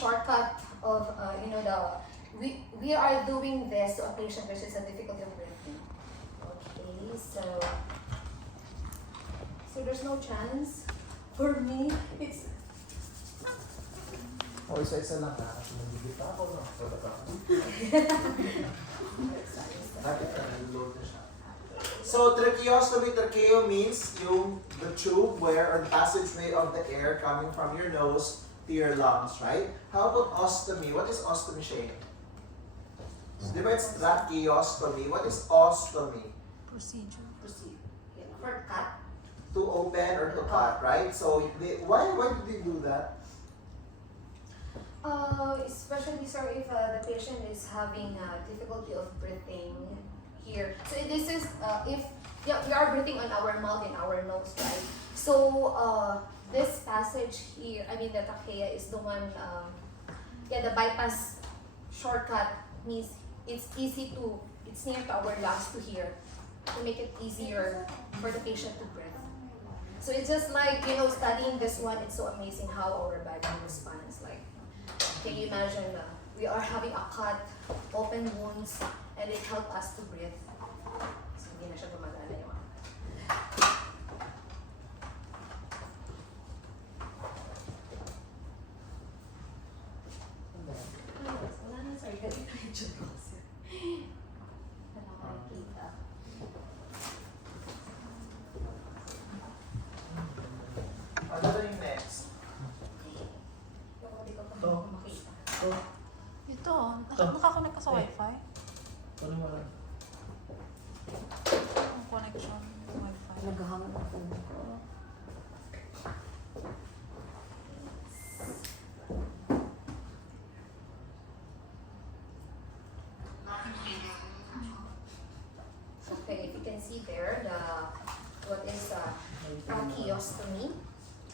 shortcut of we are doing this to a patient which is a difficulty of breathing. Okay, so there's no chance for me. It's isa-isa lang ha. Kasi nagigit ako, no? So, tracheostomy, tracheo means the tube where, or the passageway of the air coming from your nose to your lungs, right? How about ostomy? What is ostomy, Shayne? Di ba it's tracheostomy? What is ostomy? Procedure. for cut. To open or to cut, right? So, why do they do that? Especially, sir, if the patient is having difficulty of breathing here. So this is if we are breathing on our mouth and our nose, right? So this passage here, I mean the trachea is the one. The bypass shortcut means it's near to our lungs to hear, to make it easier for the patient to breathe. So it's just like, studying this one, it's so amazing how our body responds. Like, can you imagine we are having a cut, open wounds, and it helps us to breathe. So hindi na siya gumagana yung wala na, sorry, ganito yung joke ko, sir. Wala ko nakikita. Ano ba yung next? Hindi ko pa Ito. makita. Ito, nakakonect ka sa wifi? Ano mo lang? Ang connection ng wifi. Naghahanap ako. Okay, if you can see there, what is tracheostomy.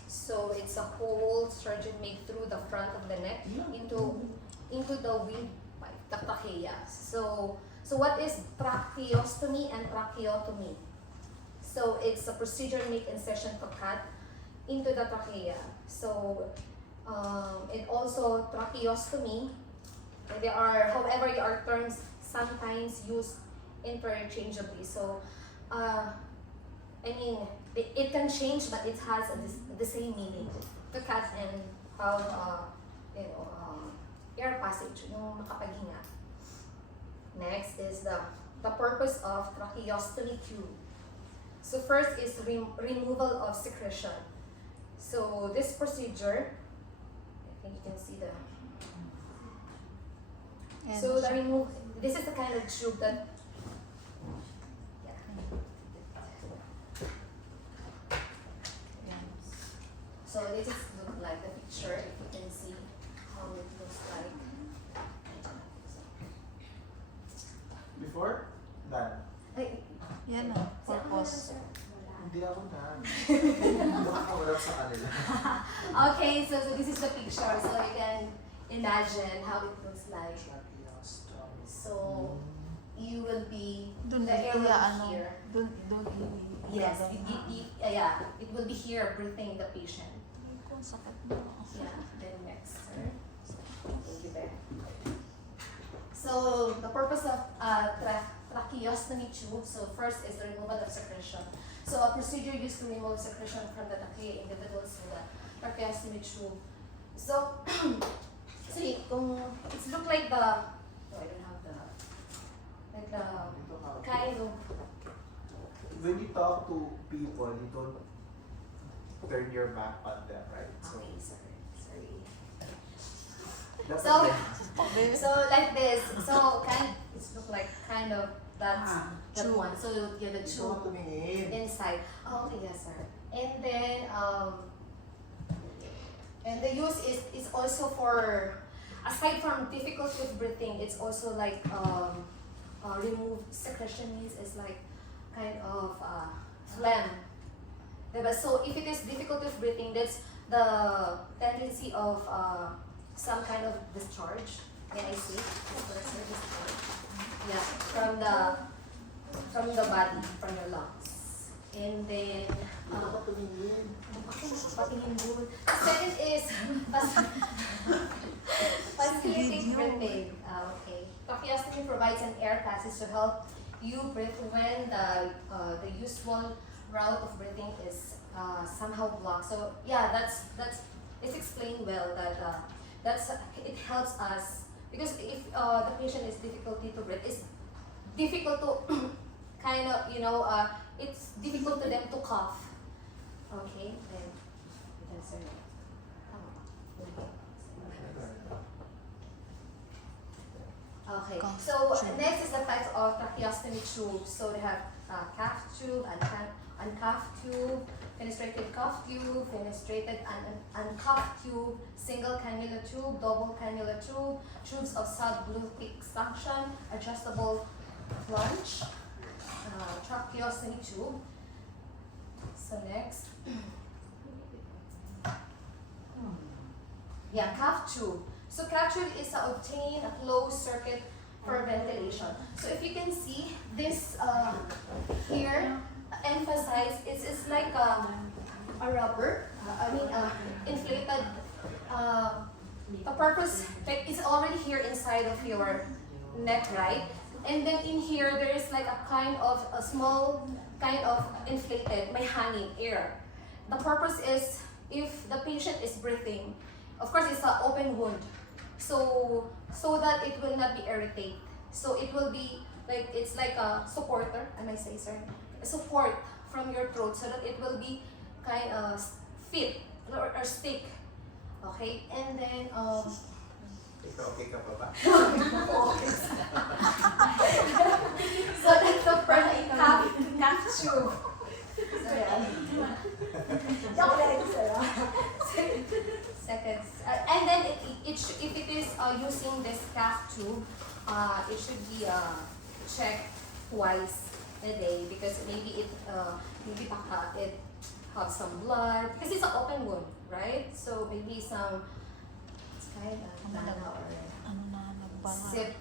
So it's a hole surgeon made through the front of the neck into the windpipe, the trachea. So what is tracheostomy and tracheotomy? So it's a procedure make incision to cut into the trachea. So and also tracheostomy. However, there are terms sometimes used interchangeably. So it can change, but it has the same meaning. To cut and have air passage, yung makapaghinga. Next is the purpose of tracheostomy tube. So first is removal of secretion. So this procedure, I think you can see this is the kind of tube that So this is look like the picture, if you can see how it looks like. Before? Done. Ay, Yan o, purpose. Hindi ako done. Nakakawarap sa kanila. Okay, so this is the picture, so you can imagine how it looks like. So you will be Dun the air will iya, be here. Dun Yes, it will be here breathing the patient. Kung sakit mo. Yeah, then next, sir. Thank you very So the purpose of tracheostomy tube, so first is the removal of secretion. So a procedure used to remove secretion from the trachea individuals with a tracheostomy tube. So, see, it's look like I don't have the kind of. When you talk to people, you don't turn your back on them, right? Okay, sorry. That's So, okay. so like this. So it's look like kind of that one. So you have the Ito ang tube tumingin. inside. Oh, okay, yes, sir. And then and the use is also for, aside from difficulty with breathing, it's also like remove secretion means is like kind of phlegm. Diba? So if it is difficulty of breathing, that's the tendency of some kind of discharge. Can I see? Discharge. Yeah, from the body, from your lungs. And then, Dito ka tumingin. patingin dun. Second is, facilitate breathing. Okay. Tracheostomy provides an air passage to help you breathe when the usual route of breathing is somehow blocked. So yeah, it's explained well that it helps us because if the patient is difficulty to breathe, it's difficult to kind of it's difficult to them to cough. Okay, then that's it. Okay, so next is the types of tracheostomy tubes. So they have calf tube, uncuffed tube, fenestrated cuff tube, fenestrated uncuffed tube, single cannula tube, double cannula tube, tubes of subglutic suction, adjustable plunge, tracheostomy tube. So next, yeah, cuff tube. So cuff tube is to obtain a closed circuit for ventilation. So if you can see this here, emphasize it's like a rubber. Inflated. The purpose like it's already here inside of your neck, right? And then in here there is like a small kind of inflated, may hanging air. The purpose is if the patient is breathing, of course it's an open wound, so that it will not be irritated. So it will be like it's like a supporter, I might say, sir, a support from your throat, so that it will be kind of fit or stick. Okay, and then Okay ka pa ba? so that's the front calf tube. So yeah. Seconds. And then if it is using this calf tube, it should be checked twice a day because maybe it have some blood because it's an open wound, right? So maybe some it's kind of nana or sip.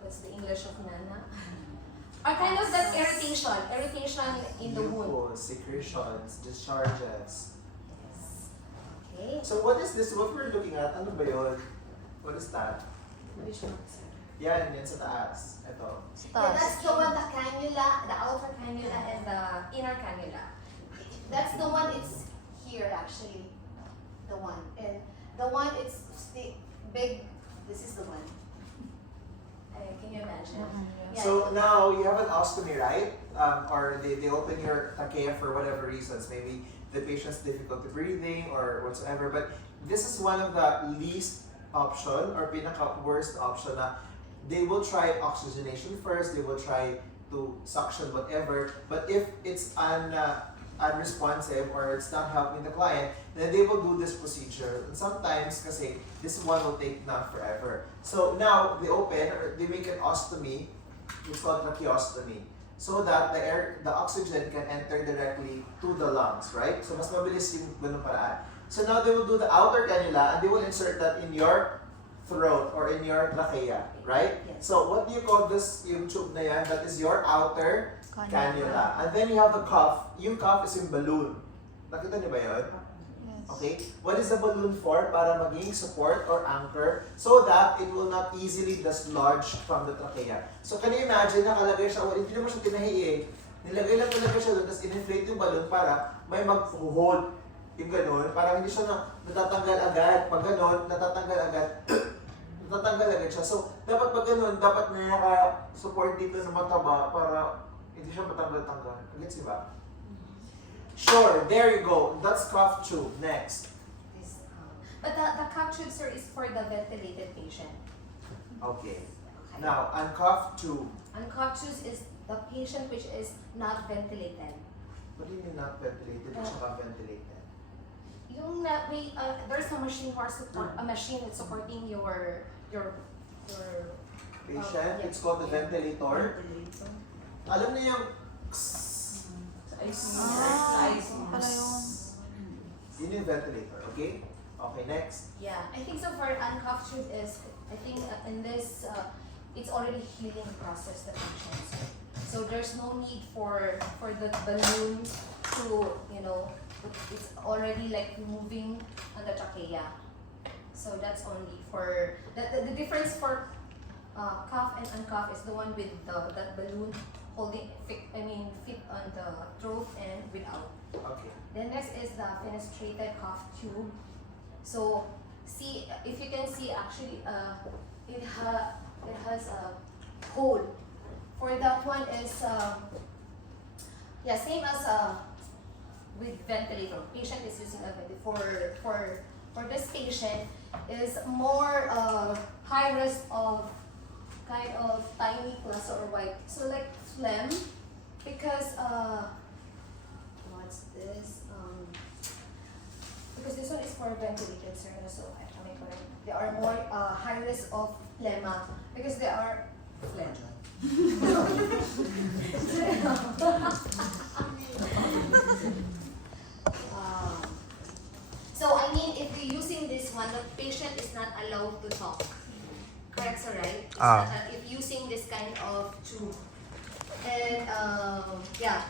What's the English of nana? Or kind of that irritation in the wound. Mucus, secretions, discharges. Okay. So what is this? What we're looking at? Ano ba yun? What is that? Which one, sir? Yan sa taas. Ito. Yeah, that's the one, the cannula, the outer cannula and the inner cannula. That's the one, it's here actually. The one. And the one, it's big, this is the one. Can you imagine? Yeah. So now you have an ostomy, right? Or they open your trachea for whatever reasons. Maybe the patient's difficulty breathing or whatsoever. But this is one of the least option or pinaka-worst option na they will try oxygenation first. They will try to suction whatever. But if it's unresponsive or it's not helping the client, then they will do this procedure. And sometimes, kasi this one will take not forever. So now they open or they make an ostomy. It's called tracheostomy. So that the oxygen can enter directly to the lungs, right? So mas mabilis yung ganun paraan. So now they will do the outer cannula and they will insert that in your throat or in your trachea, right? Yes. So what do you call this yung tube na yan? That is your outer cannula. And then you have the cuff. Yung cuff is yung balloon. Nakita niyo ba yun? Okay? What is the balloon for? Para maging support or anchor so that it will not easily dislodge from the trachea. So can you imagine, nakalagay siya, hindi naman siya tinahi eh. Nilagay lang talaga siya doon, tapos in-inflate yung balloon para may mag-hold. Yung gano'n, para hindi siya natatanggal agad. Pag gano'n, natatanggal agad. Natatanggal agad siya. So, dapat pag gano'n, dapat may naka-support dito na mataba para hindi siya matanggal-tanggal. Gets ba? Sure, there you go. That's cough tube. Next. But the cuff tube, sir, is for the ventilated patient. Okay. Now, uncuffed tube. Uncuffed tube is the patient which is not ventilated. What do you mean not ventilated? It's not ventilated. Yung may there's a machine for support, a machine that's supporting your Patient, yeah. it's called the ventilator. Alam niyo yung pala yun. yun yung ventilator, okay? Okay, next. Yeah, I think so. For uncuffed tube is, I think in this, it's already healing process the patient. So there's no need for the balloon to, you know, it's already like moving on the trachea. So that's only for, the difference for cuff and uncuff is the one with that balloon holding, fit on the throat and without. Okay. Then next is the fenestrated cuff tube. So see, if you can see actually, it has a hole. For that one is, yeah, same as with ventilator. Patient is using a ventilator. For this patient is more high risk of kind of tiny cluster or white. So like phlegm, because what's this? Because this one is for ventilated, sir. So I mean, correct. They are more high risk of phlegma because they are phlegm. So I mean, if you're using this one, the patient is not allowed to talk. Correct, sir, right? It's not, if using this kind of tube. And yeah,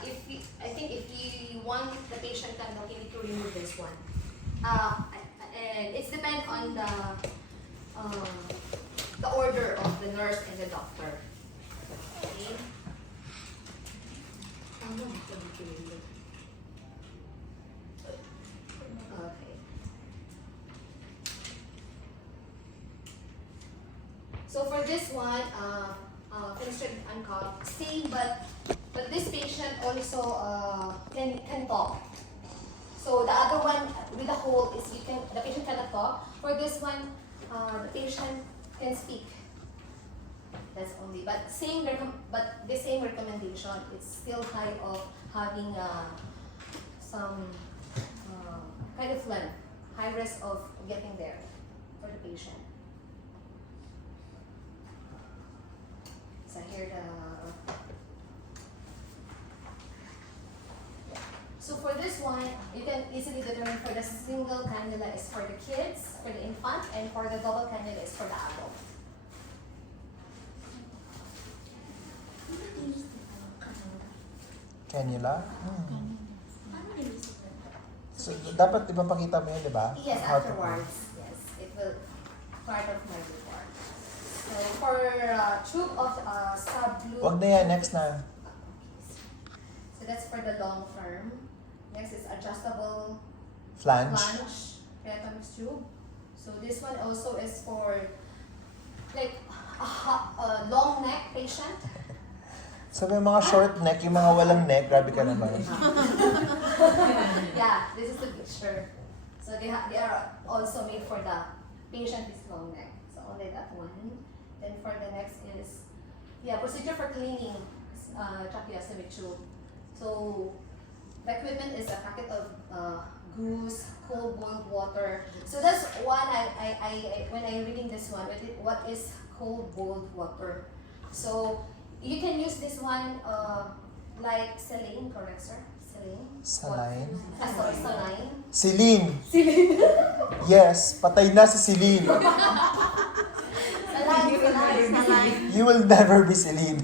I think if you want the patient can you need to remove this one. And it's depend on the order of the nurse and the doctor. Okay. Okay. So for this one, constricted uncuffed, same, but this patient also can talk. So the other one with the hole is the patient cannot talk. For this one, the patient can speak. That's only, but the same recommendation. It's still kind of having some kind of phlegm, high risk of getting there for the patient. So here So for this one, you can easily determine for the single cannula is for the kids, for the infant, and for the double cannula is for the adult. Canula? So, dapat diba pakita mo yun, diba? Yes, afterwards. Yes, it will part of my report. So for tube of subglue. Wag na yan, next na. So that's for the long term. Next is adjustable Flange. Tracheostomy tube. So this one also is for like a long neck patient. So may mga short neck, yung mga walang neck, grabe ka naman. Yeah, this is the picture. So they are also made for the patient with long neck. So only that one. Then for the next is procedure for cleaning tracheostomy tube. So the equipment is a packet of goose, cold boiled water. So that's one I when I reading this one, what is cold boiled water? So you can use this one like saline, correct, sir? Saline? Saline? Sorry, saline. Celine. Saline. Yes, patay na si Celine. Saline. You will never be Celine.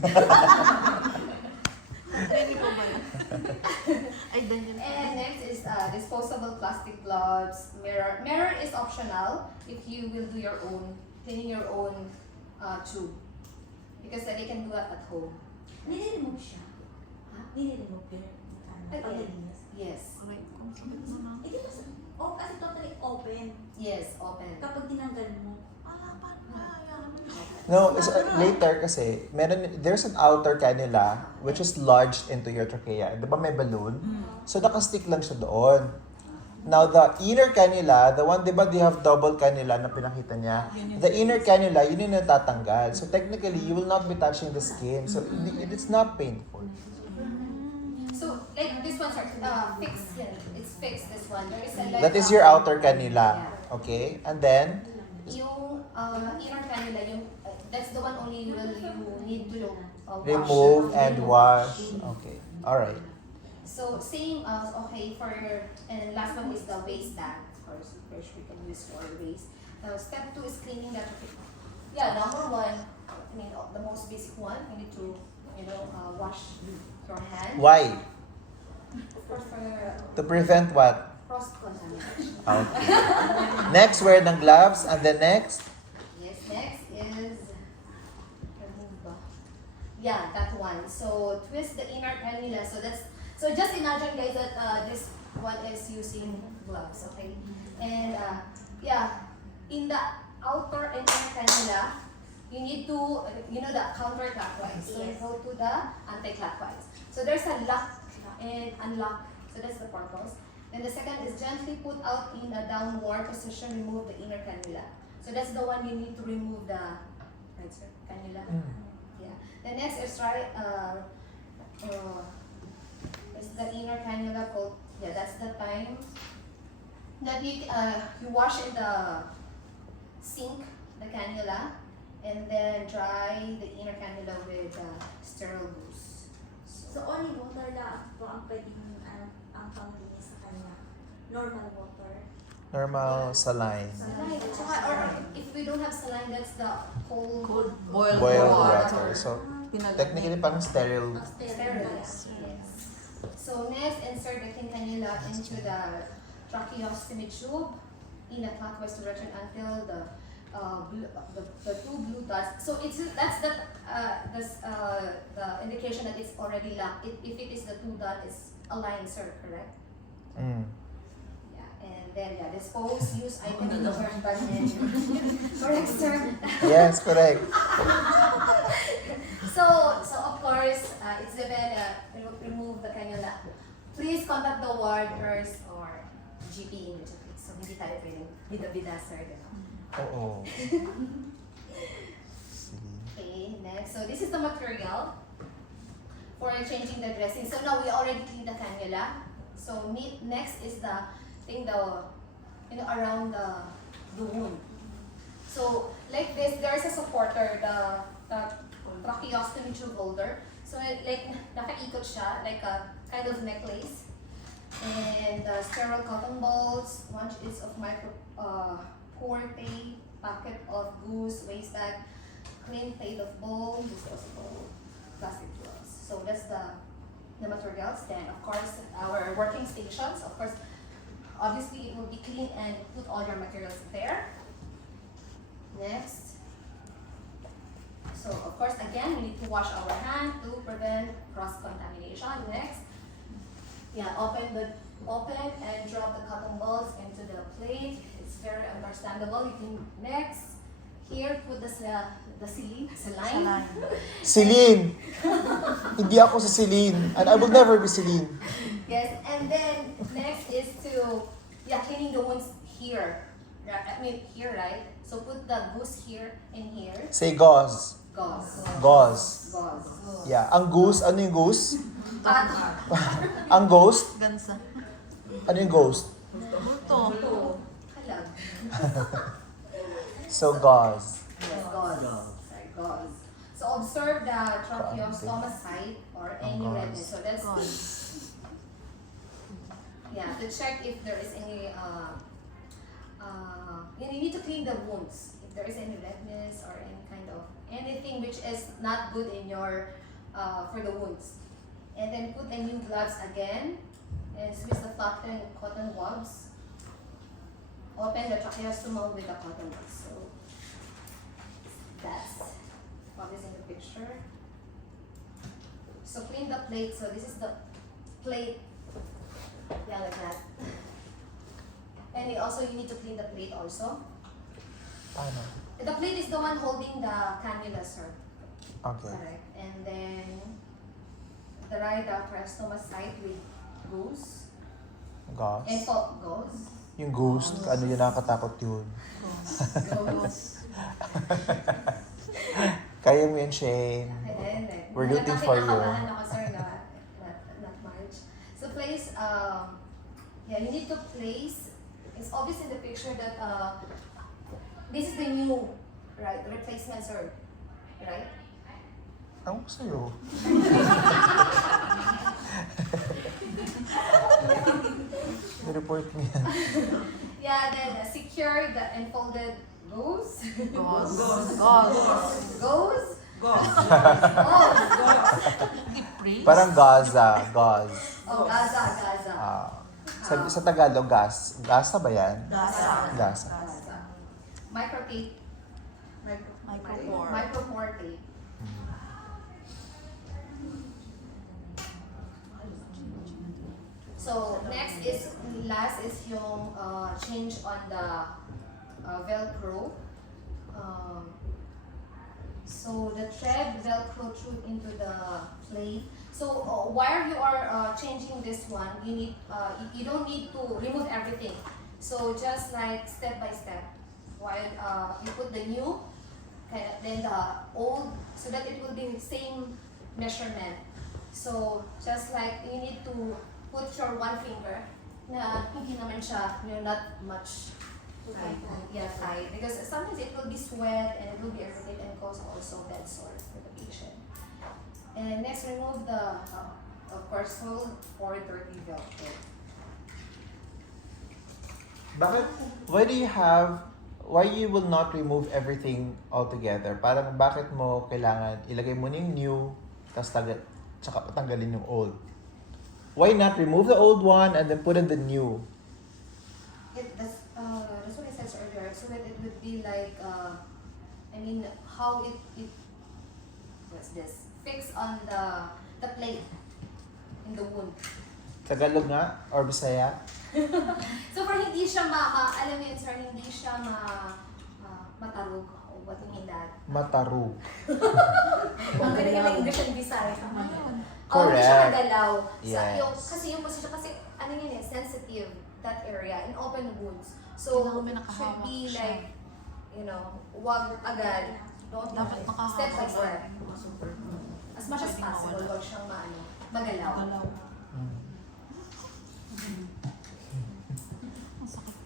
And next is disposable plastic gloves, mirror. Mirror is optional if you will do your own, cleaning your own tube. Because they can do that at home. Nire-remove siya. Ha? Nire-remove yun. Paglilinis. Yes. Di ba kasi totally open. Yes, open. Kapag tinanggal mo. No, it's, later kasi, there's an outer cannula which is lodged into your trachea. Di ba may balloon? So nakastick lang siya doon. Now, the inner cannula, the one, di ba, they have double cannula na pinakita niya? The inner cannula, yun yung natatanggal. So, technically, you will not be touching the skin. So, it's not painful. So, like this one, sir, fixed yan. It's fixed, this one. There is a like, That is your outer cannula. Okay? And then, yung inner cannula, that's the one only you need to wash. remove and wash. Okay. Alright. So same as and last one is the waste bag. Of course, first we can use for waste. Step 2 is cleaning the trachea. Yeah, number 1, the most basic one, you need to wash your hand. Why? For To prevent what? cross-contamination. Okay. Next, wear ng gloves. And then next? Yes, next is remove ba? Yeah, that one. So twist the inner cannula. So just imagine guys that this one is using gloves, okay? And yeah, in the outer and inner cannula, you need to the counterclockwise. So you Yes. go to the anti-clockwise. So there's a lock and unlock. So that's the purpose. And the second is gently put out in a downward position, remove the inner cannula. So that's the one you need to remove the right, sir, cannula. Yeah. The next is is the inner cannula called, that's the time that you wash in the sink the cannula and then dry the inner cannula with sterile gauze. So only water lang po ang pwedeng ang panglinis sa kanya. Normal water. Normal saline. Saline, at saka, or if we don't have saline, that's the cold Boiled Boiled water. water. So, Pinalagay. technically, parang sterile. Ang sterile. sterile. Yes. So next, insert the cannula into the tracheostomy tube in a clockwise direction until the two blue dots. So that's the indication that it's already locked. If it is the two dot, it's aligned, sir, correct? Mm. Yeah, and then dispose, use item in the turn button. Correct, sir. Yes, correct. So of course, it's the remove the cannula. Please contact the ward nurse or GP immediately. So hindi tayo pwedeng bida-bida, sir. Oo. Okay, next. So this is the material for changing the dressing. So now we already cleaned the cannula. So next is the thing around the wound. So like this, there is a supporter, the tracheostomy tube holder. So like nakaikot siya, like a kind of necklace. And sterile cotton balls, 1 inch of micro pour tape, packet of goose, waste bag, clean plate of bowl, disposable plastic gloves. So that's the materials. Then of course our working stations. Of course, obviously it will be clean and put all your materials there. Next. So of course again we need to wash our hand to prevent cross-contamination. Next. Yeah, open and drop the cotton balls into the plate. It's very understandable. You can next here put the saline. Celine! Hindi ako si Celine. And I will never be Celine. Yes, and then next is to cleaning the wounds here. I mean here, right? So put the goose here and here. Say gauze. Gauze. Gauze. Gauze. Yeah. Ang goose, ano yung goose? At Ang ghost? Gansa. Ano yung ghost? Buto. halag. So gauze. Yes, gauze. Sorry, gauze. So observe the tracheostoma site or any Gauze. redness. So that's to check if there is any you need to clean the wounds. If there is any redness or any kind of anything which is not good in your for the wounds. And then put the new gloves again and squeeze the cotton wads. Open the tracheostoma with the cotton wads. So that's what is in the picture. So clean the plate. So this is the plate. Yeah, like that. And also you need to clean the plate also. Paano? The plate is the one holding the cannula, sir. Okay. Correct. And then dry the tracheostoma site with goose. And Gauze. goose. Yung goose, ano yun, nakakatakot yun. Goose. Kaya mo yun, Shayne. And then, We're rooting for you. Kinakabahan ako, sir, not much. So place, you need to place, it's obvious in the picture that this is the new, right, replacement, sir, right? Ako sa'yo. Report mo yan. Yeah, then secure the enfolded goose. Gauze. Goose? Gauze. Goose. Deep freeze. Parang Gaza, gauze. Oh, Gaza, Gaza. Sa Tagalog, gasa ba yan? Gasa. Gasa. Gaza. Microtape. Micropore. Micropore tape. So, last is yung change on the Velcro. So, the thread Velcro through into the plate. So, while you are changing this one, you don't need to remove everything. So, just like step by step. While you put the new, then the old, so that it will be the same measurement. So, just like you need to put your one finger na hindi naman siya, not much tight. Yeah, tight. Because sometimes it will be sweat and it will be irritated and cause also bed sores for the patient. And next, remove the, of course, whole or dirty velcro. Bakit? Why you will not remove everything altogether? Parang bakit mo kailangan ilagay mo yung new, tsaka patanggalin yung old? Why not remove the old one and then put in the new? That's what I said earlier, so that it would be like, how it what's this? Fix on the plate in the wound. Tagalog nga? Or Bisaya? So for hindi siya alam mo yun sir, hindi siya matarog. What do you mean that? Mataru. Ang galing ng English and Bisaya. Correct. Hindi siya magalaw. Yes. Kasi yung position, kasi sensitive, that area, in open wounds. So, Kailangan may should nakahawak be siya. like, wag agad. Don't Dapat makahawak. step by step. As much as Pwedeng possible, mawala. wag siyang magalaw. Galaw. Ang sakit.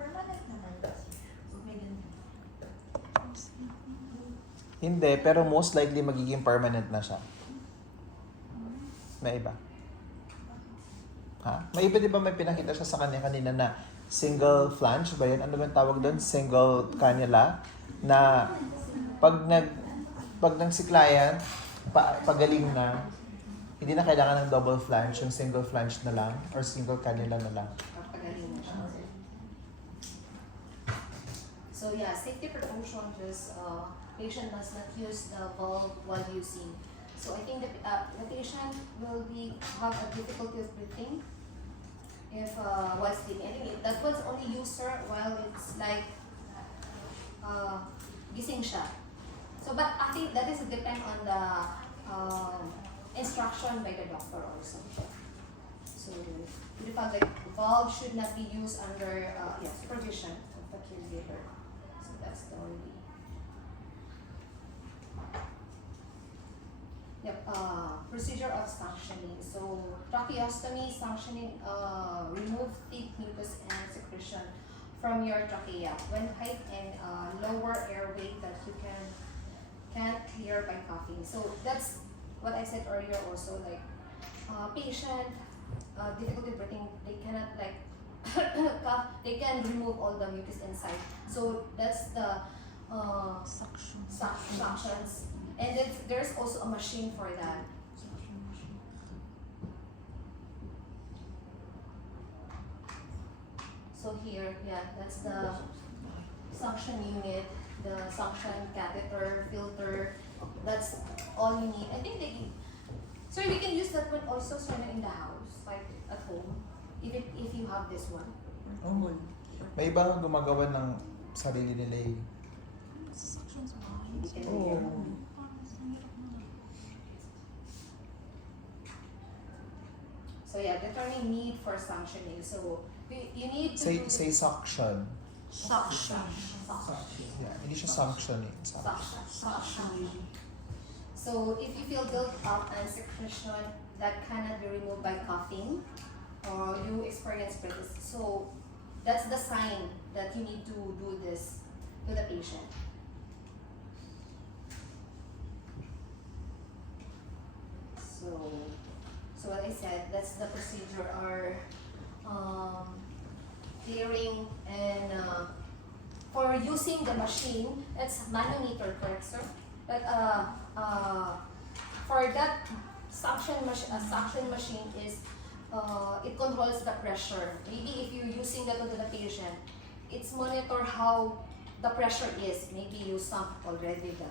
Permanent naman kasi. May ganun. Hindi, pero most likely magiging permanent na siya. May iba. Ha? May iba, di ba may pinakita siya sa kanya kanina na single flange ba yun? Ano ba yung tawag doon? Single cannula? Na pag nagsiklayan, pagaling na, hindi na kailangan ng double flange, yung single flange na lang, or single cannula na lang. Papagaling na siya. So yeah, safety precaution, just patient must not use the valve while using. So I think the patient will have a difficulty of breathing if while sleeping. I think that was only used sir while it's like gising siya. So but I think that is depend on the instruction by the doctor also. So the fact like valve should not be used under supervision of the caregiver. So that's the only. Yep, procedure of suctioning. So tracheostomy, suctioning, remove thick mucus and secretion from your trachea when tight and lower airway that you can't clear by coughing. So that's what I said earlier also, like patient difficulty breathing, they cannot like cough, they can remove all the mucus inside. So that's the suctions. And there's also a machine for that. So here, that's the suction unit, the suction catheter, filter. That's all you need. I think so we can use that one also sir, in the house, like at home, if you have this one. Oh. May iba gumagawa ng sarili nila eh. Suction sa bahay. Oo. So determining need for suctioning. So you need to Say suction. Suction. Yeah, hindi siya suction eh. suction. Suction. So if you feel built up and secretion that cannot be removed by coughing, or you experience breathless, so that's the sign that you need to do this to the patient. So what I said, that's the procedure, or clearing, and for using the machine, it's manometer, correct sir? But for that suction machine is it controls the pressure. Maybe if you're using that onto the patient, it's monitor how the pressure is. Maybe you sunk already the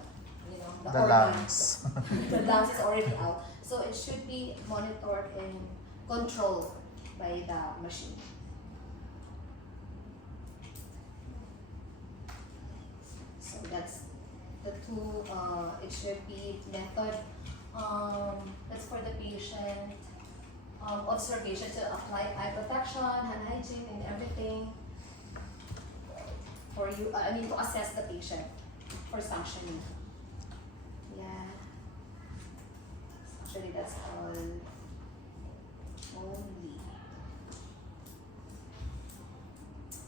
The organs. lungs. The lungs is already out. So it should be monitored and controlled by the machine. So that's the two, it should be method. That's for the patient. Observation to apply eye protection, hand hygiene, and everything. For you, to assess the patient for sanctioning. Yeah. Actually, that's all only.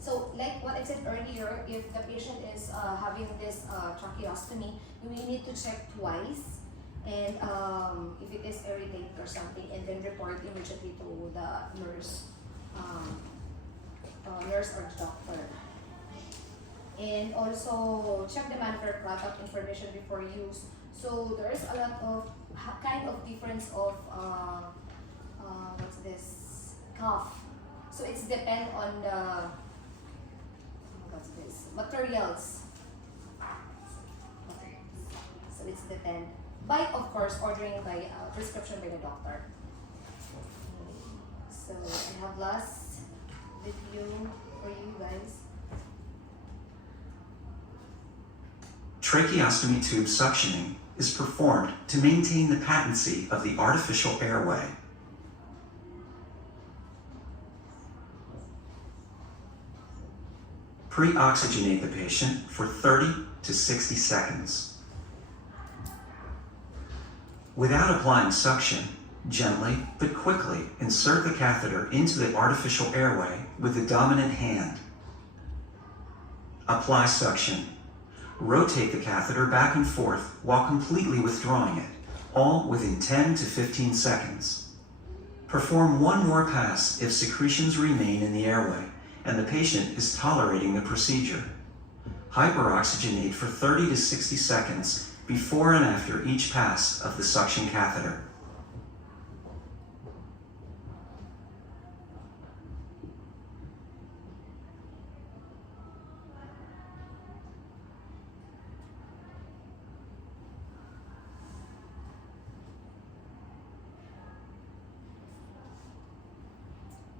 So, like what I said earlier, if the patient is having this tracheostomy, we need to check twice, and if it is irritated or something, and then report immediately to the nurse, nurse or doctor. And also check the manufacturer product information before use. So there's a lot of kind of difference of what's this, cough. So it's depend on the what's this, materials. So it's depend by, of course, ordering by prescription by the doctor. So I have last video for you guys. Tracheostomy tube suctioning is performed to maintain the patency of the artificial airway. Pre-oxygenate the patient for 30 to 60 seconds. Without applying suction, gently but quickly insert the catheter into the artificial airway with the dominant hand. Apply suction. Rotate the catheter back and forth while completely withdrawing it, all within 10 to 15 seconds. Perform one more pass if secretions remain in the airway and the patient is tolerating the procedure. Hyperoxygenate for 30 to 60 seconds before and after each pass of the suction catheter.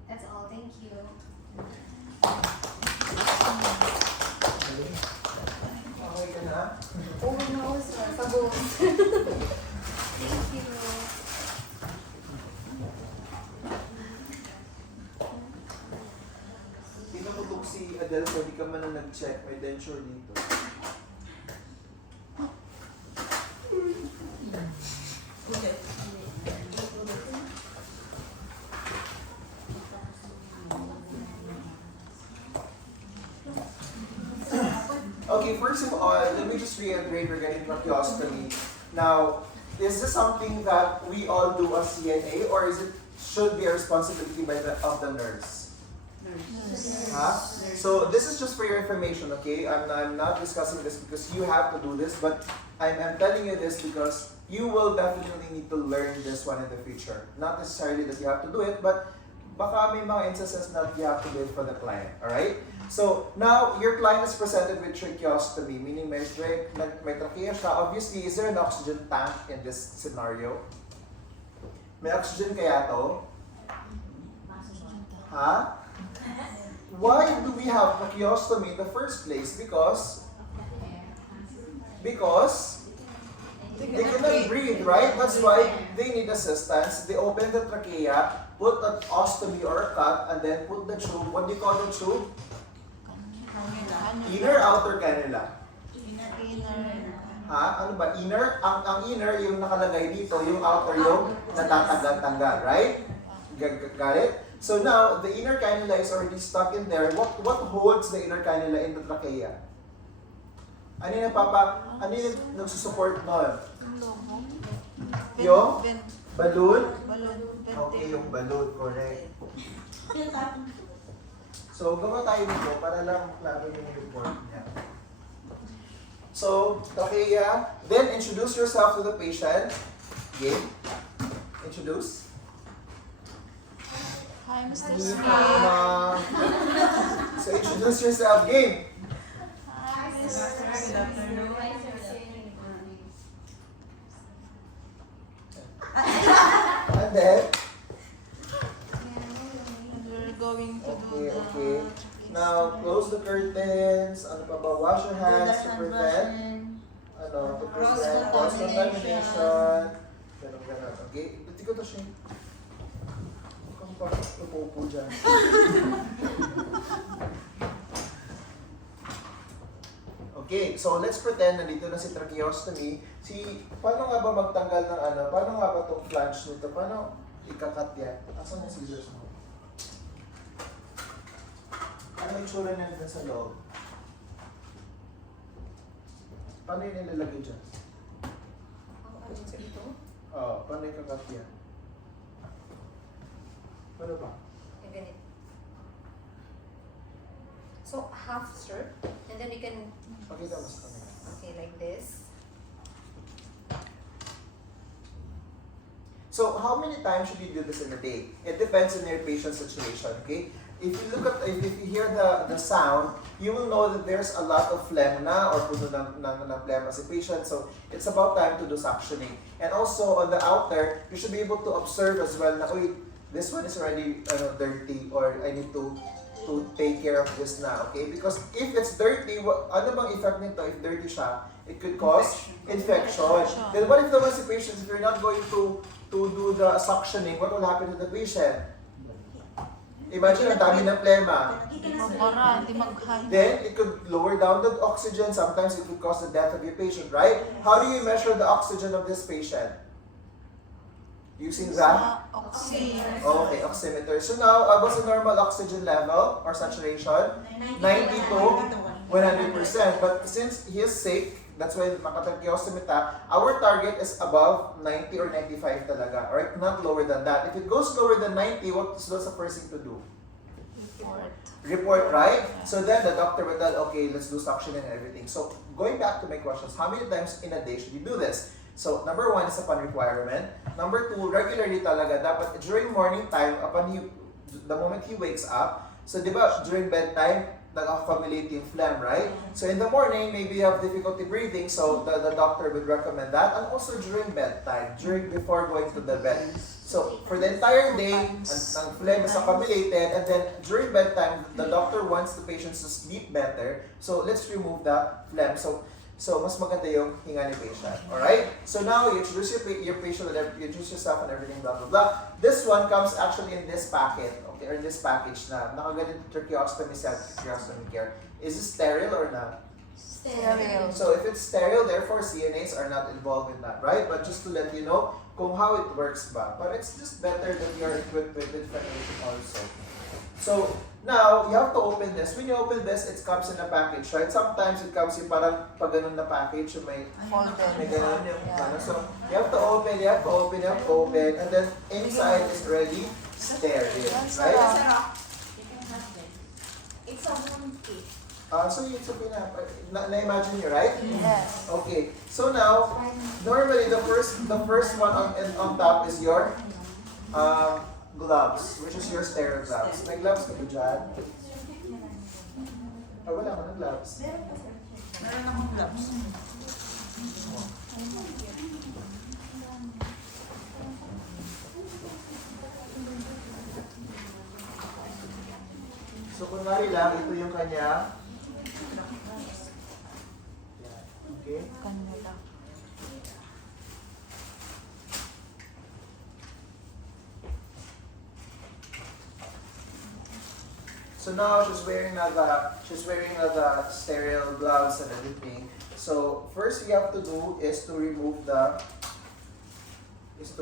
That's all. Thank you. Okay ka na? Oh no, sir. Pagod. Thank you. Pinuputok si Adele, so di ka man na nag-check. May denture dito. Okay, first of all, let me just reiterate regarding tracheostomy. Now, is this something that we all do as CNA, or should be a responsibility of the nurse? Huh? So this is just for your information, okay? I'm not discussing this because you have to do this, but I'm telling you this because you will definitely need to learn this one in the future. Not necessarily that you have to do it, but baka may mga instances that you have to do it for the client, alright? So now, your client is presented with tracheostomy, meaning may trachea siya. Obviously, is there an oxygen tank in this scenario? May oxygen kaya to? Huh? Why do we have tracheostomy in the first place? Because they cannot breathe, right? That's why they need assistance. They open the trachea, put an ostomy or a cut, and then put the tube. What do you call the tube? Inner, outer canila. Ha? Ano ba? Inner? Ang inner yung nakalagay dito, yung outer yung natatanggal-tanggal, right? Got it? So now, the inner cannula is already stuck in there. What holds the inner cannula in the trachea? Ano yung nagsusupport nun? Yung balloon? Okay, yung balloon, correct. So, gawa tayo nito para lang klaro yung report niya. So, trachea. Then, introduce yourself to the patient. Okay. introduce? Hi, Mr. Ni Smith. hao. So introduce yourself, game. Hi, Mr. Smith. And then, And we're going to do okay, the... okay. Now, close the curtains. Ano pa ba? Wash your hands to prevent, to prevent cross-contamination. Ganun. Okay? Hindi ko to, Shayne. Kung pa, tupupo dyan. Okay, so let's pretend nandito na si tracheostomy. Paano nga ba magtanggal ng paano nga ba itong flange nito? Paano ikakat yan? Asan yung scissors mo? Ano yung tsura na nandun sa loob? Paano yun nilalagay dyan? Ano sa ito? Paano ikakat yan? Paano ba? Yung ganito. So, half strip, and then we can, Pakita mo sa kanila. okay, like this. So, how many times should you do this in a day? It depends on your patient's situation, okay? If you hear the sound, you will know that there's a lot of phlegm na or puno ng phlegm si patient. So, it's about time to do suctioning. And also, on the outer, you should be able to observe as well na, this one is already dirty or I need to take care of this na, okay? Because if it's dirty, ano bang effect nito if dirty siya? It could cause infection. Then what if naman si patient, if you're not going to do the suctioning, what will happen to the patient? Imagine, ang dami ng plema. Mabara, hindi mag-high. Then, it could lower down the oxygen. Sometimes it could cause the death of your patient, right? How do you measure the oxygen of this patient? Using the? Oxy. Okay, oximeter. So now, what's the normal oxygen level or saturation? 90 to 100%. But since he is sick, that's why nakatracheostomy ta, our target is above 90 or 95 talaga, alright? Not lower than that. If it goes lower than 90, what's the first thing to do? Report, right? So then the doctor will tell, okay, let's do suctioning and everything. So going back to my questions, how many times in a day should you do this? So number 1 is upon requirement. Number 2, regularly talaga. Dapat during morning time, the moment he wakes up, so di ba during bedtime, nag-accumulate yung phlegm, right? So in the morning, maybe you have difficulty breathing, so the doctor would recommend that. And also during bedtime, before going to the bed. So for the entire day, ang phlegm is accumulated, and then during bedtime, the doctor wants the patients to sleep better. So let's remove the phlegm. So mas maganda yung hinga ni patient. Alright? So now, you introduce your patient, you introduce yourself and everything, blah, blah, blah. This one comes actually in this packet, okay, or in this package na nakagaling tracheostomy tracheostomy care. Is it sterile or not? Stereo. So if it's sterile, therefore CNAs are not involved in that, right? But just to let you know kung how it works ba. But it's just better that you're equipped with ventilation also. So now, you have to open this. When you open this, it comes in a package, right? Sometimes it comes in parang pag ganun na package, yung may ganun yung ano. So, you have to open, and then inside is already sterile, right? It's a wound kit. So it's okay na-imagine nyo, right? Yes. Okay. So now, normally the first one on top is your gloves, which is your sterile gloves. May gloves ka ba dyan? Wala ka ng gloves. Meron akong gloves. So kunwari lang, ito yung kanya. Okay? Kanila. So now she's wearing the sterile gloves and everything. So first we have to do is to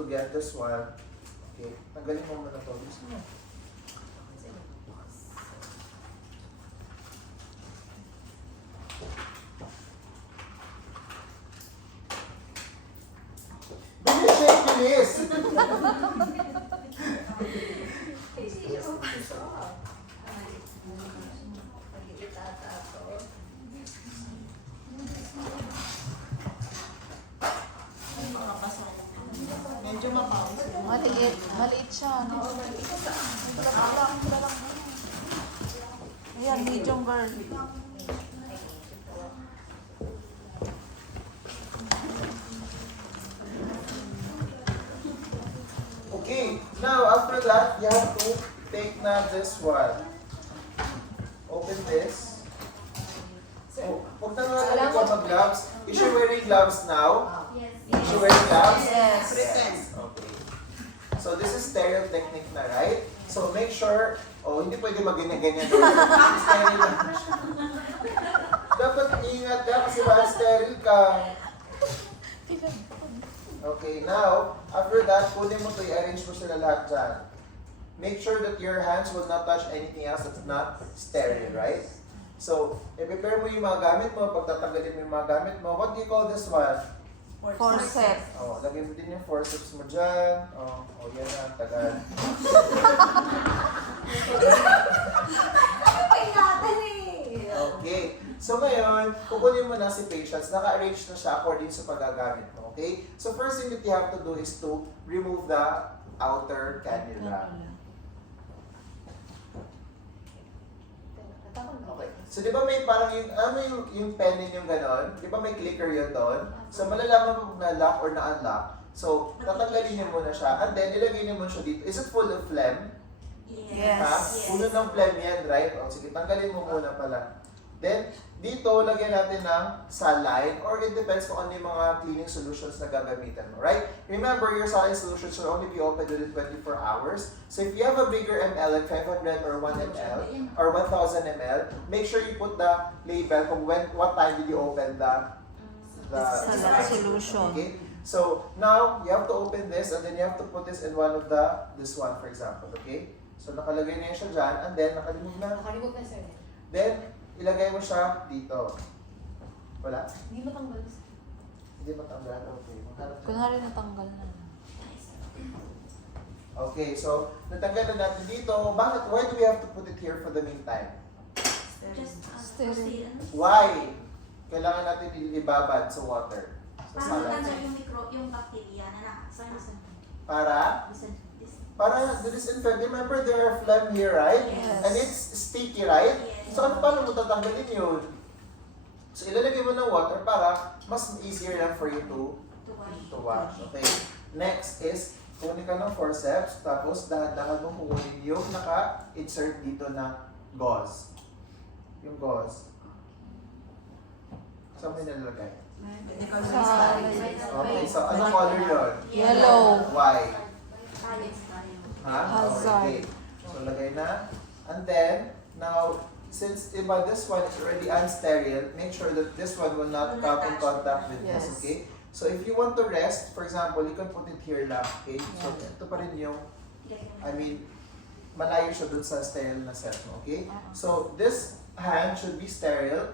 get this one. Okay, tanggalin mo muna to. Gusto mo? Bilis! Medyo mabawas. Maliit. Maliit siya. No? Wala lang. Ayan, medium girl. Okay, now after that, you have to take na this one. Open this. So, huwag na nga ka mag-gloves. Is she wearing gloves now? Yes. Is she wearing gloves? Yes. Okay. So, this is sterile technique na, right? So, make sure, hindi pwede mag-ganyan-ganyan. Sterile lang. Dapat ingat ka kasi ba sterile ka. Okay, now, after that, kunin mo ito, i-arrange mo sila lahat dyan. Make sure that your hands will not touch anything else that's not sterile, right? So, i-prepare mo yung mga gamit mo, pagtatanggalin mo yung mga gamit mo. What do you call this one? Forceps. Lagay mo din yung forceps mo dyan. Yan na, tagal. Okay. So ngayon, kukunin mo na si patients. Naka-arrange na siya according sa paggagamit mo. Okay? So first thing that you have to do is to remove the outer cannula. Okay. So di ba may parang yung pen yung ganon? Di ba may clicker yun doon? So malalaman mo kung na-lock or na-unlock. So tatanggalin niyo muna siya and then ilagay niyo muna siya dito. Is it full of phlegm? Yes. Ha? Puno ng phlegm yan, right? Sige, tanggalin mo muna pala. Then, dito, lagyan natin ng saline or it depends kung ano yung mga cleaning solutions na gagamitan mo, right? Remember, your saline solutions will only be open within 24 hours. So, if you have a bigger ml, like 500 or 1 ml or 1000 ml, make sure you put the label kung what time did you open the Saline solution. Okay? So, now, you have to open this and then you have to put this in this one, for example, okay? So, nakalagay na yun siya dyan and then nakalimog na. Nakalimog na, sir. Then, ilagay mo siya dito. Wala? Hindi matanggal. Hindi matanggal? Okay. Maghanap tayo. Kunwari natanggal na. Okay, so, natanggal na natin dito. Bakit? Why do we have to put it here for the meantime? Just Sterile. Why? Kailangan natin ibabad sa water. Sa para salat. matanggal yung bacteria na nakasan. Para? Para disinfect. Remember, there are phlegm here, right? Yes. And it's sticky, right? Yes. So, paano mo tatanggalin yun? So, ilalagay mo ng water para mas easier lang for you to wash. Okay? Next is, kunin ka ng forceps, tapos dahan-dahan mo kukunin yung naka-insert dito na gauze. Yung gauze. Saan mo nilalagay? Okay, so anong color yun? Yellow. Why? Ha? Hazard. Okay. So, lagay na. And then, now, since this one is already unsterile, make sure that this one will not come in contact with this, Yes. okay? So, if you want to rest, for example, you can put it here lang, okay? So, ito pa rin yung, malayo siya dun sa sterile na set mo, okay? So, this hand should be sterile.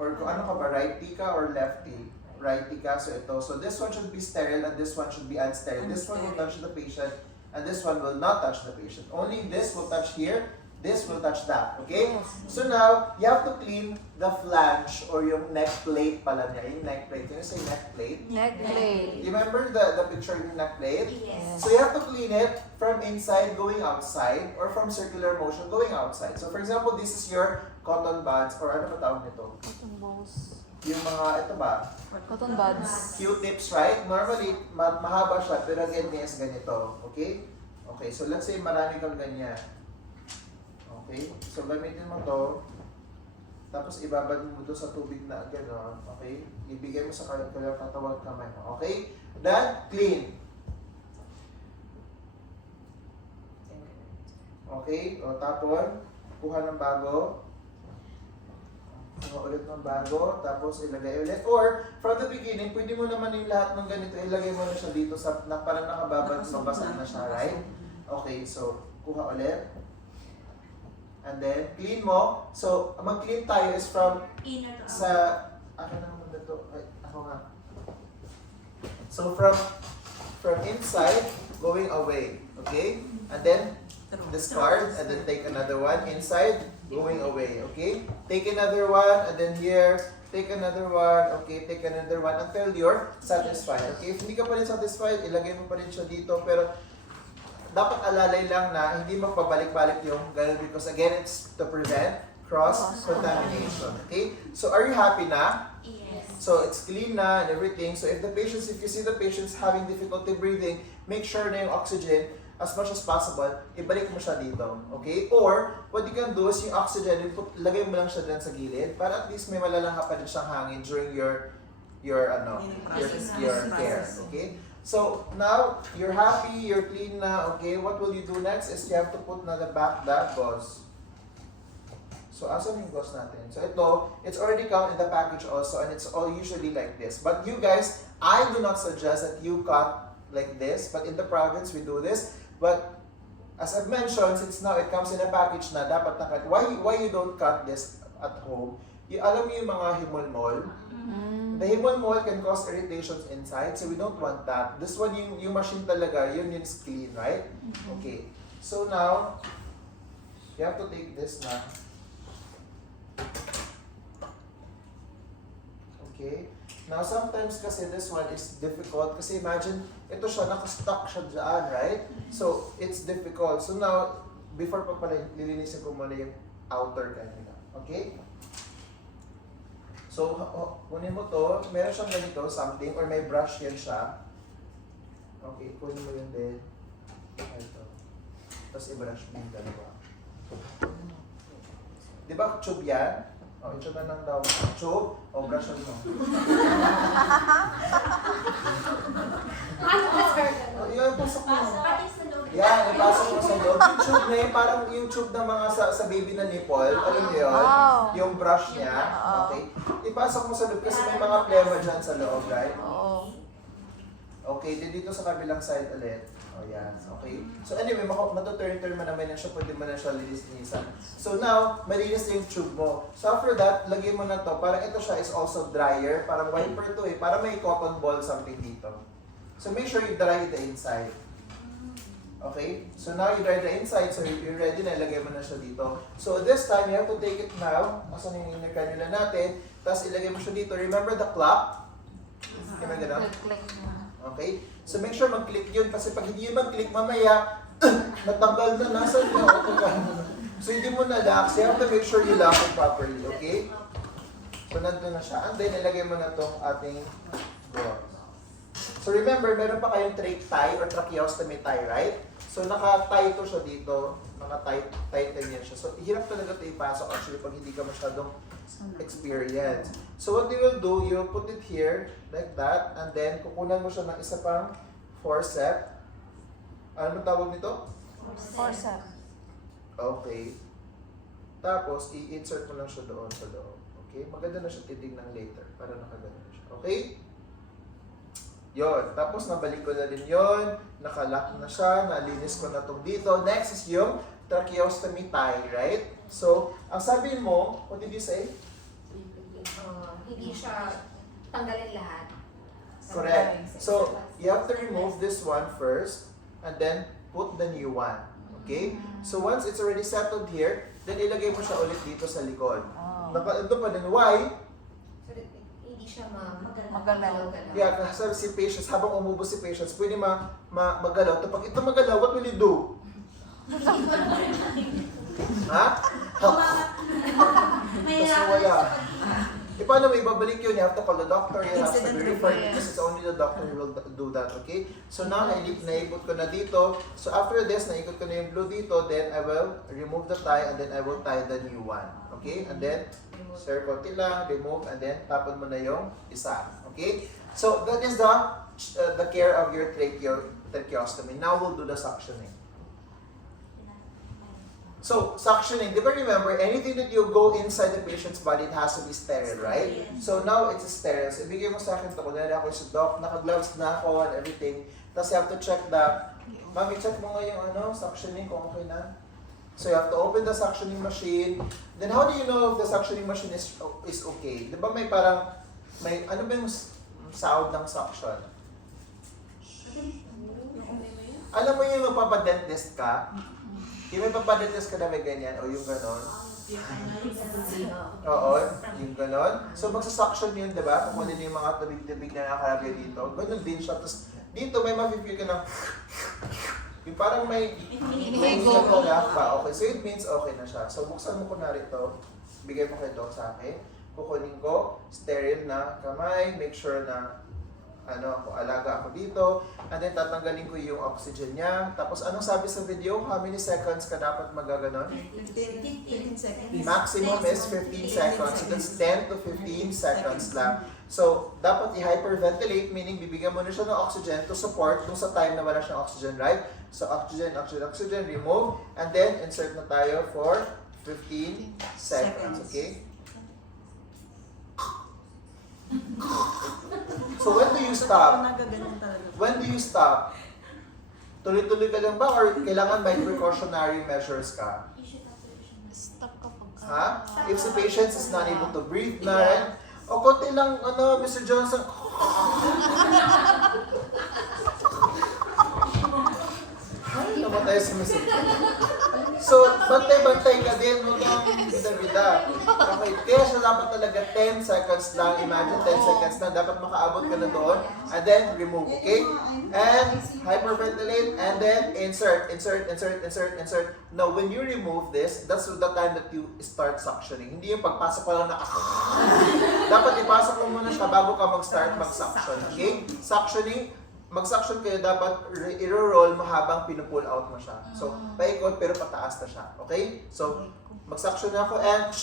Or kung ano ka ba, righty ka or lefty? Righty ka, so ito. So, this one should be sterile and this one should be unsterile. This one will touch the patient and this one will not touch the patient. Only this will touch here, this will touch that, okay? So now, you have to clean the flange or yung neck plate pala niya. Yung neck plate. Can you say neck plate? Neck plate. You remember the picture of yung neck plate? Yes. So you have to clean it from inside going outside or from circular motion going outside. So for example, this is your cotton buds or ano ba tawag nito? Cotton balls. Yung mga, ito ba? Cotton buds. Q-tips, right? Normally, mahaba siya, pero again, yes, ganito. Okay? Okay, so let's say marami kang ganyan. Okay? So, gamitin mo to. Tapos, ibabad mo to sa tubig na gano'n. Okay? Ibigay mo sa katawag kamay mo. Okay? Then, clean. Okay? O, tapon. Kuha ng bago. Ulit ng bago, tapos ilagay ulit. Or, from the beginning, pwede mo naman yung lahat ng ganito, ilagay mo na siya dito sa, parang nakababad, mabasa na siya, right? Okay, so, kuha ulit. And then, clean mo. So, mag-clean tayo is from, Inner to sa, ako na naman dito, ay, ako nga. So, from inside, going away, okay? And then, discard, and then take another one inside, going away, okay? Take another one, and then here, take another one, okay, take another one until you're satisfied. Okay, if hindi ka pa rin satisfied, ilagay mo pa rin siya dito, pero dapat alalay lang na hindi magpabalik-balik yung ganun because again, it's to prevent cross-contamination. Okay, so are you happy na? Yes. So it's clean na and everything. So if you see the patient's having difficulty breathing, make sure na yung oxygen, as much as possible, ibalik mo siya dito. Okay? Or, what you can do is yung oxygen, lagay mo lang siya dyan sa gilid para at least may malalangka pa rin siyang hangin during your care. Okay? So, now, you're happy, you're clean na, okay? What will you do next is you have to put na the back that gauze. So, asan yung gauze natin? So, ito, it's already come in the package also and it's all usually like this. But you guys, I do not suggest that you cut like this, but in the province, we do this. But as I've mentioned, since now it comes in a package na dapat nakat, why you don't cut this at home? Alam mo yung mga himol-mol? The himol-mol can cause irritations inside, so we don't want that. This one, yung machine talaga, yun is clean, right? Okay. So now, you have to take this na. Okay. Now, sometimes kasi this one is difficult kasi imagine, ito siya, nakastuck siya dyan, right? So, it's difficult. So now, before pa pala, lilinisin ko muna yung outer kanina. Okay? So, kunin mo to. Meron siyang ganito, something, or may brush yan siya. Okay, kunin mo yun din. Ito. Tapos i-brush mo yung dalawa. Di ba tube yan? Oh, ito na lang daw. Tube, o brushan mo. Yung pasok mo. Pati sa loob. Yan, ipasok mo sa loob. Yung tube na yun, parang yung tube ng mga sa baby na nipple. Alam mo yun? Wow. Yung brush niya. Okay. Ipasok mo sa loob kasi may mga plema dyan sa loob, right? Oo. Okay, din dito sa kabilang side ulit. O yan, okay. So anyway, matuturn-turn mo naman yan siya, pwede mo na siya linis-linisan. So now, malinis na yung tube mo. So after that, lagay mo na to. Parang ito siya is also dryer. Parang wiper to eh. Para may cotton ball something dito. So make sure you dry the inside. Okay? So now you dry the inside. So you're ready na, ilagay mo na siya dito. So this time, you have to take it now. Asan yung inner cannula natin. Tapos ilagay mo siya dito. Remember the clock? Kaya gano'n? Click na. Okay? So make sure mag-click yun kasi pag hindi yun mag-click, mamaya, natanggal na, nasa yun. So hindi mo na-lock. So you have to make sure you lock it properly. Okay? So nandun na siya. And then ilagay mo na itong ating gauze. So remember, meron pa kayong trach tie or tracheostomy tie, right? So naka-tie to siya dito. Naka-tighten yan siya. So hirap talaga ito ipasok actually pag hindi ka masyadong experience. So what you will do, you will put it here like that and then kukunan mo siya ng isa pang forceps. Ano tawag nito? Forceps. Okay. Tapos i-insert mo lang siya doon sa loob. Okay? Maganda na siya titignan later para nakaganda siya. Okay? Yon. Tapos nabalik ko na din yon. Nakalock na siya. Nalinis ko na itong dito. Next is yung tracheostomy tie, right? So, ang sabi mo, what did you say? Hindi siya tanggalin lahat. Correct. So, you have to remove this one first and then put the new one. Okay? So, once it's already settled here, then ilagay mo siya ulit dito sa likod. Ito pa din, why? So that hindi siya Magalaw. Yeah, kasi si patients, habang umubos si patients, pwede magalaw. Kapag ito magalaw, what will you do? Ha? May Kasi wala. E paano mo ibabalik yun? You have to call the doctor, you have to be referred because it's only the doctor who will do that, okay? So now, naikot ko na dito. So after this, naikot ko na yung blue dito, then I will remove the tie and then I will tie the new one. Okay? And then, sir, konti lang, remove, and then tapon mo na yung isa. Okay? So that is the care of your tracheostomy. Now we'll do the suctioning. So, suctioning, di ba remember, anything that you go inside the patient's body, it has to be sterile, right? So now, it's sterile. So, ibigay mo sa akin ito. Kunwari ako sa doc, naka-gloves na ako and everything. Tapos, you have to check mami, check mo nga yung suctioning kung okay na. So, you have to open the suctioning machine. Then, how do you know if the suctioning machine is okay? Di ba may ano ba yung sound ng suction? Alam mo yung magpapadentist ka? Yung may papadentist ka na may ganyan o yung ganon, Oo, yung ganon. So, magsasuction yun, di ba? Kukunin yung mga tubig-tubig na nakalagay dito. Ganon din siya. Tapos, dito may ma-feel ka ng yung parang may Hinihigo. pa. Okay, so it means okay na siya. So, buksan mo kunwari ito. Bigay mo kay Doc sa akin. Kukunin ko, sterile na kamay. Make sure na kung alaga ako dito. And then, tatanggalin ko yung oxygen niya. Tapos, anong sabi sa video? How many seconds ka dapat magaganon? 15 seconds. Maximum is 15 seconds. So, that's 10 to 15 seconds lang. So, dapat i-hyperventilate, meaning bibigyan mo na siya ng oxygen to support dun sa time na wala siyang oxygen, right? So, oxygen, remove. And then, insert na tayo for 15 seconds, okay? So, when do you stop? When do you stop? Tuloy-tuloy ka lang ba or kailangan may precautionary measures ka? Stop kapag Ha? If the patient is not able to breathe na rin, o konti lang, Mr. Johnson, ay, namatay si Mr. So, bantay-bantay ka din, huwag kang bida-bida. Okay, kaya siya dapat talaga 10 seconds lang. Imagine 10 seconds na, dapat makaabot ka na doon. And then, remove, okay? And hyperventilate, and then insert. Now, when you remove this, that's the time that you start suctioning. Hindi yung pagpasok pa lang na dapat ipasok mo muna siya bago ka mag-start mag-suction, okay? Suctioning, mag-suction kayo, dapat i-roll mo habang pinupull out mo siya. So, paikot pero pataas na siya. Okay? So, mag-suction na ako and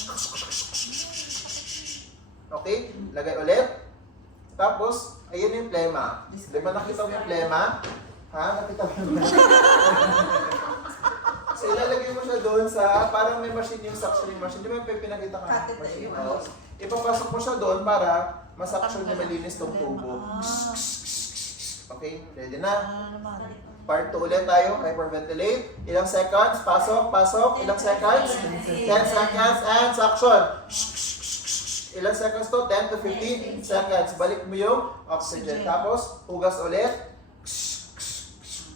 okay? Lagay ulit. Tapos, ayun yung plema. Di ba nakita mo yung plema? Ha? Nakita mo yung plema? So, ilalagay mo siya doon sa, parang may machine yung suctioning machine. Di ba yung pinakita ka machine? Ipapasok mo siya doon para masuction niya malinis tong tubo. Okay, ready na? Part 2 ulit tayo, hyperventilate. Ilang seconds, pasok. Ilang seconds? 10 seconds, and suction. Ilang seconds to? 10 to 15 seconds. Balik mo yung oxygen. Tapos, hugas ulit.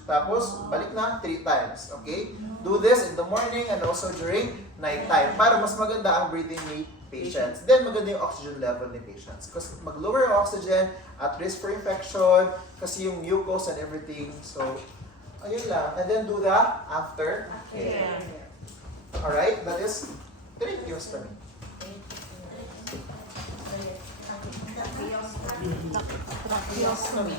Tapos, balik na 3 times. Okay? Do this in the morning and also during night time para mas maganda ang breathing ni patients. Then, maganda yung oxygen level ni patients. Kasi mag-lower yung oxygen, at risk for infection, kasi yung mucus and everything. So, ayun lang. And then, do that after care. Alright? That is tracheostomy. Tracheostomy.